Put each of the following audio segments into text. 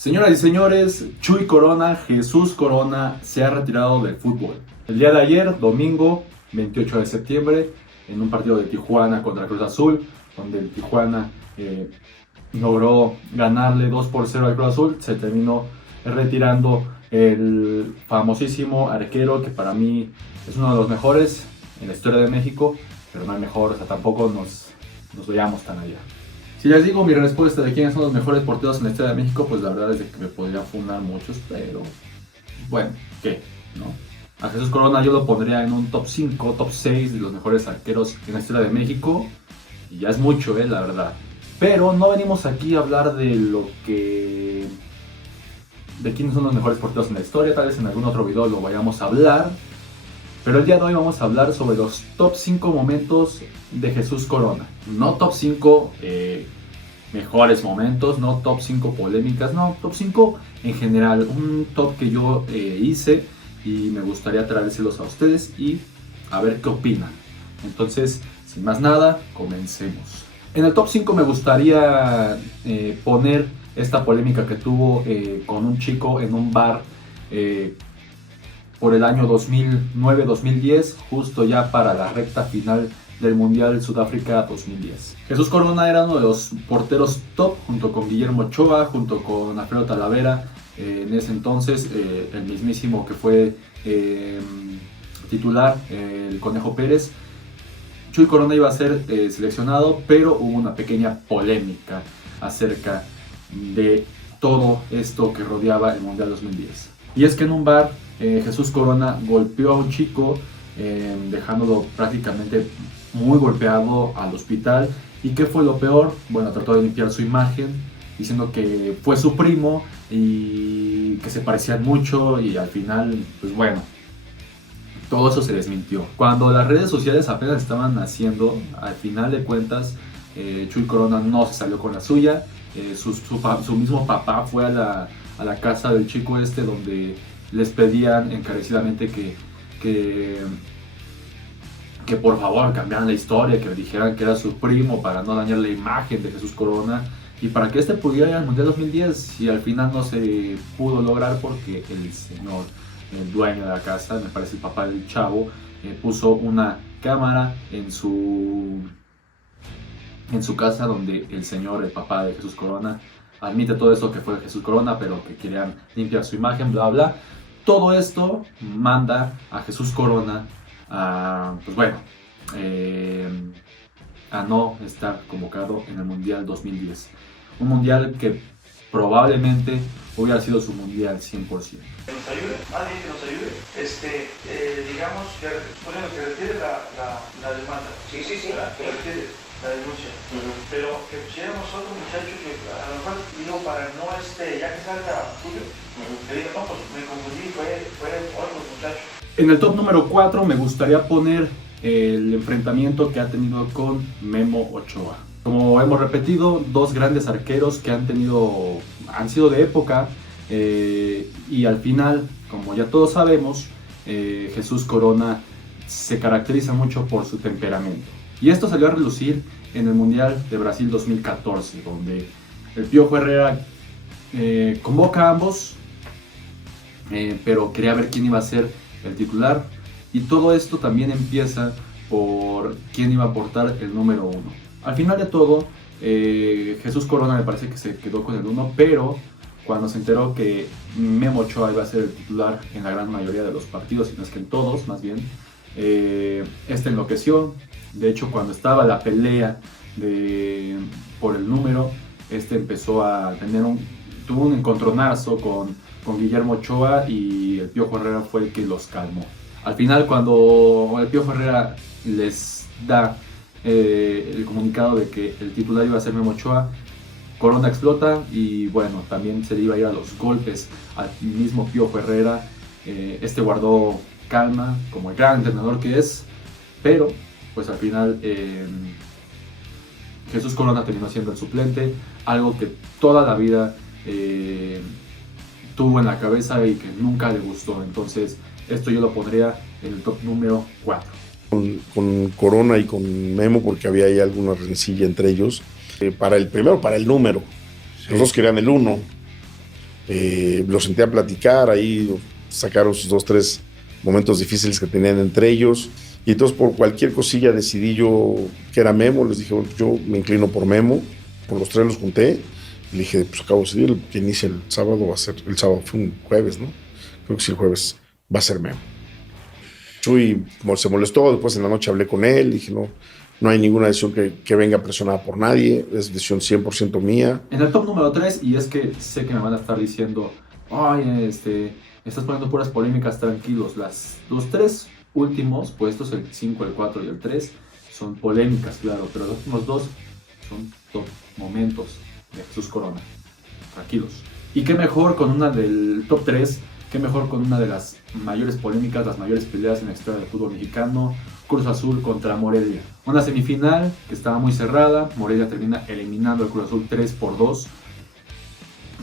Señoras y señores, Chuy Corona, Jesús Corona, se ha retirado del fútbol. El día de ayer, domingo 28 de septiembre, en un partido de Tijuana contra Cruz Azul, donde el Tijuana logró ganarle 2-0 al Cruz Azul, se terminó retirando el famosísimo arquero que para mí es uno de los mejores en la historia de México, pero no hay mejor, o sea, tampoco nos veamos tan allá. Si les digo mi respuesta de quiénes son los mejores porteros en la historia de México, pues la verdad es que me podrían fundar muchos, pero bueno, ¿qué? ¿No? A Jesús Corona yo lo pondría en un top 5, top 6 de los mejores arqueros en la historia de México, y ya es mucho, la verdad. Pero no venimos aquí a hablar de quiénes son los mejores porteros en la historia, tal vez en algún otro video lo vayamos a hablar. Pero el día de hoy vamos a hablar sobre los top 5 momentos de Jesús Corona. No top 5 mejores momentos, no top 5 polémicas, no, top 5 en general. Un top que yo hice y me gustaría traérselos a ustedes y a ver qué opinan. Entonces, sin más nada, comencemos. En el top 5 me gustaría poner esta polémica que tuvo con un chico en un bar por el año 2009-2010, justo ya para la recta final del Mundial Sudáfrica 2010. Jesús Corona era uno de los porteros top, junto con Guillermo Ochoa, junto con Alfredo Talavera, en ese entonces, el mismísimo que fue titular, el Conejo Pérez. Chuy Corona iba a ser seleccionado, pero hubo una pequeña polémica acerca de todo esto que rodeaba el Mundial 2010. Y es que en un bar, Jesús Corona golpeó a un chico, dejándolo prácticamente muy golpeado al hospital. ¿Y qué fue lo peor? Bueno, trató de limpiar su imagen, diciendo que fue su primo y que se parecían mucho, y al final, pues bueno, todo eso se desmintió. Cuando las redes sociales apenas estaban naciendo, al final de cuentas, Chuy Corona no se salió con la suya. Su mismo papá fue a la casa del chico donde les pedían encarecidamente que por favor cambiaran la historia, que dijeran que era su primo para no dañar la imagen de Jesús Corona y para que pudiera ir al Mundial 2010, y al final no se pudo lograr porque el señor, el dueño de la casa, me parece el papá del chavo, puso una cámara en su casa donde el señor, el papá de Jesús Corona, admite todo esto que fue Jesús Corona, pero que querían limpiar su imagen, bla bla. Todo esto manda a Jesús Corona a, pues bueno, a no estar convocado en el Mundial 2010. Un mundial que probablemente hubiera sido su mundial 100%. Que nos ayude, alguien que nos ayude, digamos, que retire la demanda. Sí. Que retire la denuncia. Pero que pusiéramos otro muchacho que a lo mejor digo para no ya que salga Julio, que diga, no, pues me confundí, fue otro muchacho. En el top número 4 me gustaría poner el enfrentamiento que ha tenido con Memo Ochoa. Como hemos repetido, dos grandes arqueros que han sido de época, y al final, como ya todos sabemos, Jesús Corona se caracteriza mucho por su temperamento. Y esto salió a relucir en el Mundial de Brasil 2014, donde el Piojo Herrera convoca a ambos, pero quería ver quién iba a ser el titular. Y todo esto también empieza por quién iba a portar el número 1. Al final de todo, Jesús Corona me parece que se quedó con el 1, pero cuando se enteró que Memo Ochoa iba a ser el titular en la gran mayoría de los partidos, si no es que en todos más bien, enloqueció. De hecho, cuando estaba la pelea por el número, empezó a tuvo un encontronazo con Guillermo Ochoa, y el Piojo Herrera fue el que los calmó. Al final, cuando el Piojo Herrera les da el comunicado de que el titular iba a ser Memo Ochoa, Corona explota y bueno, también se le iba a ir a los golpes al mismo Piojo Herrera. Guardó calma como el gran entrenador que es, pero pues al final Jesús Corona terminó siendo el suplente, algo que toda la vida tuvo en la cabeza y que nunca le gustó. Entonces esto yo lo pondría en el top número 4. Con Corona y con Memo, porque había ahí alguna rencilla entre ellos, para el número, los dos querían el 1. Los senté a platicar, ahí sacaron sus 2, 3 momentos difíciles que tenían entre ellos. Y entonces por cualquier cosilla decidí yo que era Memo. Les dije, bueno, yo me inclino por Memo. Por los 3 los junté. Y le dije, pues acabo de decidir, el que inicia el sábado va a ser, el sábado fue un jueves, ¿no? Creo que sí, el jueves va a ser Memo. Chuy se molestó, después en la noche hablé con él, dije, no hay ninguna decisión que venga presionada por nadie, es decisión 100% mía. En el top número 3, y es que sé que me van a estar diciendo, ay, estás poniendo puras polémicas, tranquilos. Los 3 últimos puestos, el 5, el 4 y el 3, son polémicas, claro, pero los últimos 2 son top momentos de Jesús Corona. Tranquilos. Y qué mejor con una del top 3, qué mejor con una de las mayores polémicas, las mayores peleas en la historia del fútbol mexicano, Cruz Azul contra Morelia. Una semifinal que estaba muy cerrada, Morelia termina eliminando al Cruz Azul 3-2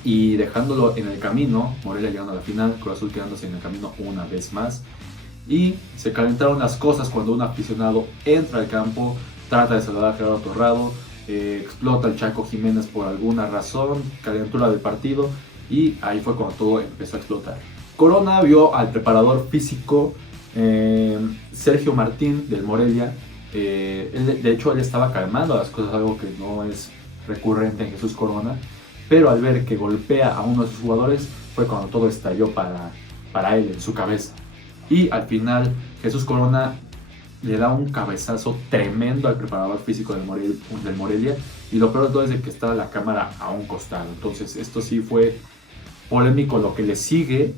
y dejándolo en el camino, Morelia llegando a la final, Cruz Azul quedándose en el camino una vez más. Y se calentaron las cosas cuando un aficionado entra al campo, trata de saludar a Gerardo Torrado, explota el Chaco Jiménez por alguna razón, calentura del partido, y ahí fue cuando todo empezó a explotar. Corona vio al preparador físico Sergio Martín del Morelia. De hecho él estaba calmando las cosas, algo que no es recurrente en Jesús Corona, pero al ver que golpea a uno de sus jugadores fue cuando todo estalló para él en su cabeza. Y al final Jesús Corona le da un cabezazo tremendo al preparador físico del Morelia, y lo peor de todo es de que está la cámara a un costado. Entonces esto sí fue polémico lo que le sigue,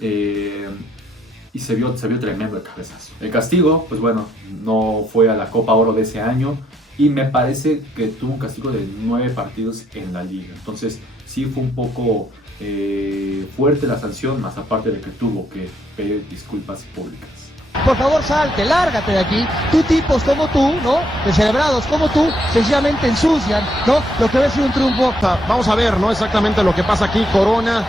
y se vio tremendo el cabezazo. El castigo, pues bueno, no fue a la Copa Oro de ese año, y me parece que tuvo un castigo de 9 partidos en la liga. Entonces sí fue un poco fuerte la sanción, más aparte de que tuvo que pedir disculpas públicas. Por favor, salte, lárgate de aquí. Tú tipos como tú, ¿no? Descerebrados como tú, sencillamente ensucian, ¿no? Lo que debe ser un triunfo. Vamos a ver, ¿no? Exactamente lo que pasa aquí. Corona.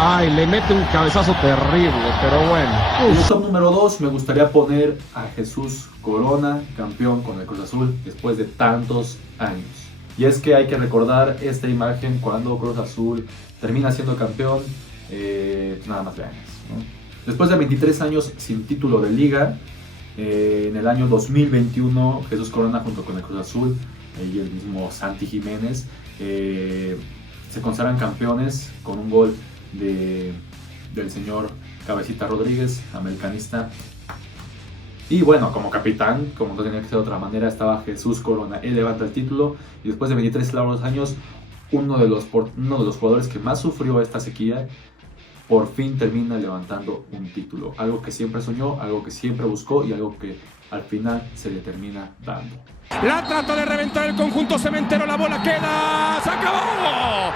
Ay, le mete un cabezazo terrible, pero bueno. En el top número 2 me gustaría poner a Jesús Corona, campeón con el Cruz Azul después de tantos años. Y es que hay que recordar esta imagen cuando Cruz Azul termina siendo campeón, nada más de años, ¿no? Después de 23 años sin título de liga, en el año 2021 Jesús Corona junto con el Cruz Azul y el mismo Santi Jiménez se consagran campeones con un gol del señor Cabecita Rodríguez, americanista. Y bueno, como capitán, como no tenía que ser de otra manera, estaba Jesús Corona. Él levanta el título y después de 23 largos años, uno de los jugadores que más sufrió esta sequía, por fin termina levantando un título. Algo que siempre soñó, algo que siempre buscó y algo que al final se le termina dando. La trata de reventar el conjunto cementero, la bola queda, ¡se acabó!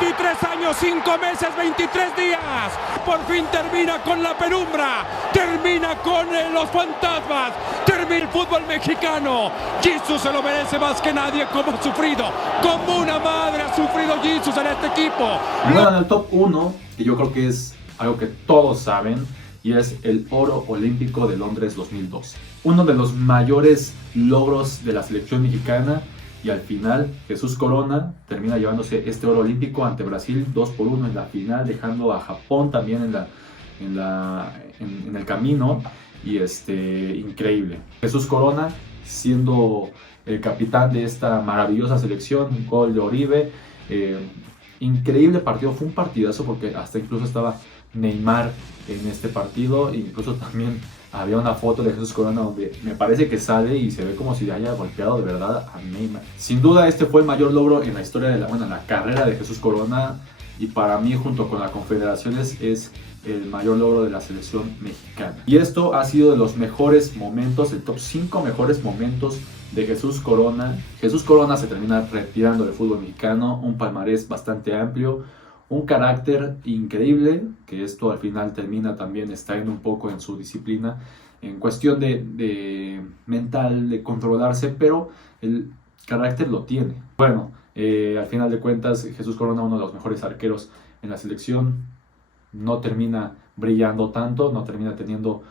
23 años, 5 meses, 23 días, por fin termina con la penumbra, termina con los fantasmas, termina el fútbol mexicano. Jesus se lo merece más que nadie, como ha sufrido, como una madre ha sufrido Jesus en este equipo. Bueno, en el top 1, que yo creo que es algo que todos saben, y es el oro olímpico de Londres 2012. Uno de los mayores logros de la selección mexicana, y al final Jesús Corona termina llevándose este oro olímpico ante Brasil 2-1 en la final, dejando a Japón también en el camino. Y increíble. Jesús Corona siendo el capitán de esta maravillosa selección, un gol de Oribe. Increíble partido, fue un partidazo porque hasta incluso estaba Neymar en este partido, incluso también había una foto de Jesús Corona donde me parece que sale y se ve como si le haya golpeado de verdad a Neymar. Sin duda este fue el mayor logro en la historia de la carrera de Jesús Corona, y para mí junto con la Confederaciones es el mayor logro de la selección mexicana. Y esto ha sido de los mejores momentos, el top 5 mejores momentos de Jesús Corona. Jesús Corona se termina retirando del fútbol mexicano, un palmarés bastante amplio, un carácter increíble, que esto al final termina también estando un poco en su disciplina, en cuestión de mental, de controlarse, pero el carácter lo tiene. Bueno, al final de cuentas Jesús Corona, uno de los mejores arqueros en la selección, no termina brillando tanto, no termina teniendo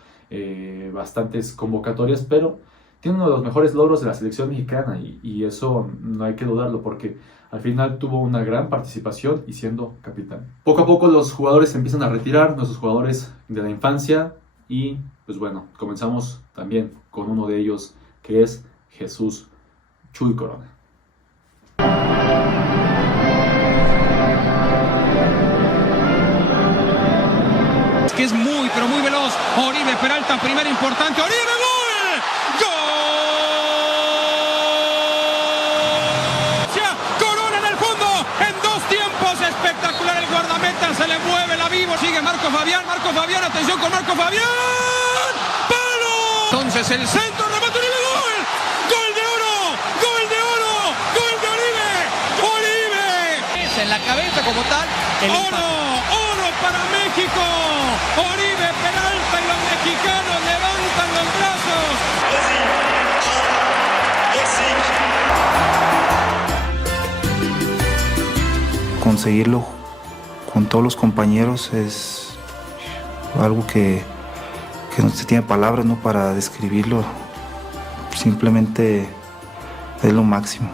bastantes convocatorias, pero tiene uno de los mejores logros de la selección mexicana y eso no hay que dudarlo porque al final tuvo una gran participación y siendo capitán. Poco a poco los jugadores se empiezan a retirar, nuestros jugadores de la infancia y pues bueno, comenzamos también con uno de ellos que es Jesús Chuy Corona. Que es muy, pero muy veloz. Oribe Peralta, primera importante. ¡Oribe, gol! ¡Gol! Corona en el fondo, en 2 tiempos. Espectacular el guardameta, se le mueve la vivo. Sigue Marco Fabián, atención con Marco Fabián. ¡Palo! Entonces el centro, remate, Oribe, gol. ¡Gol de oro! ¡Gol de oro! ¡Gol de Oribe! ¡Oribe! Es en la cabeza como tal. ¡Oro para México! Oribe Peralta y los mexicanos levantan los brazos. Conseguirlo con todos los compañeros es algo que no se tiene palabras, ¿no?, para describirlo. Simplemente es lo máximo.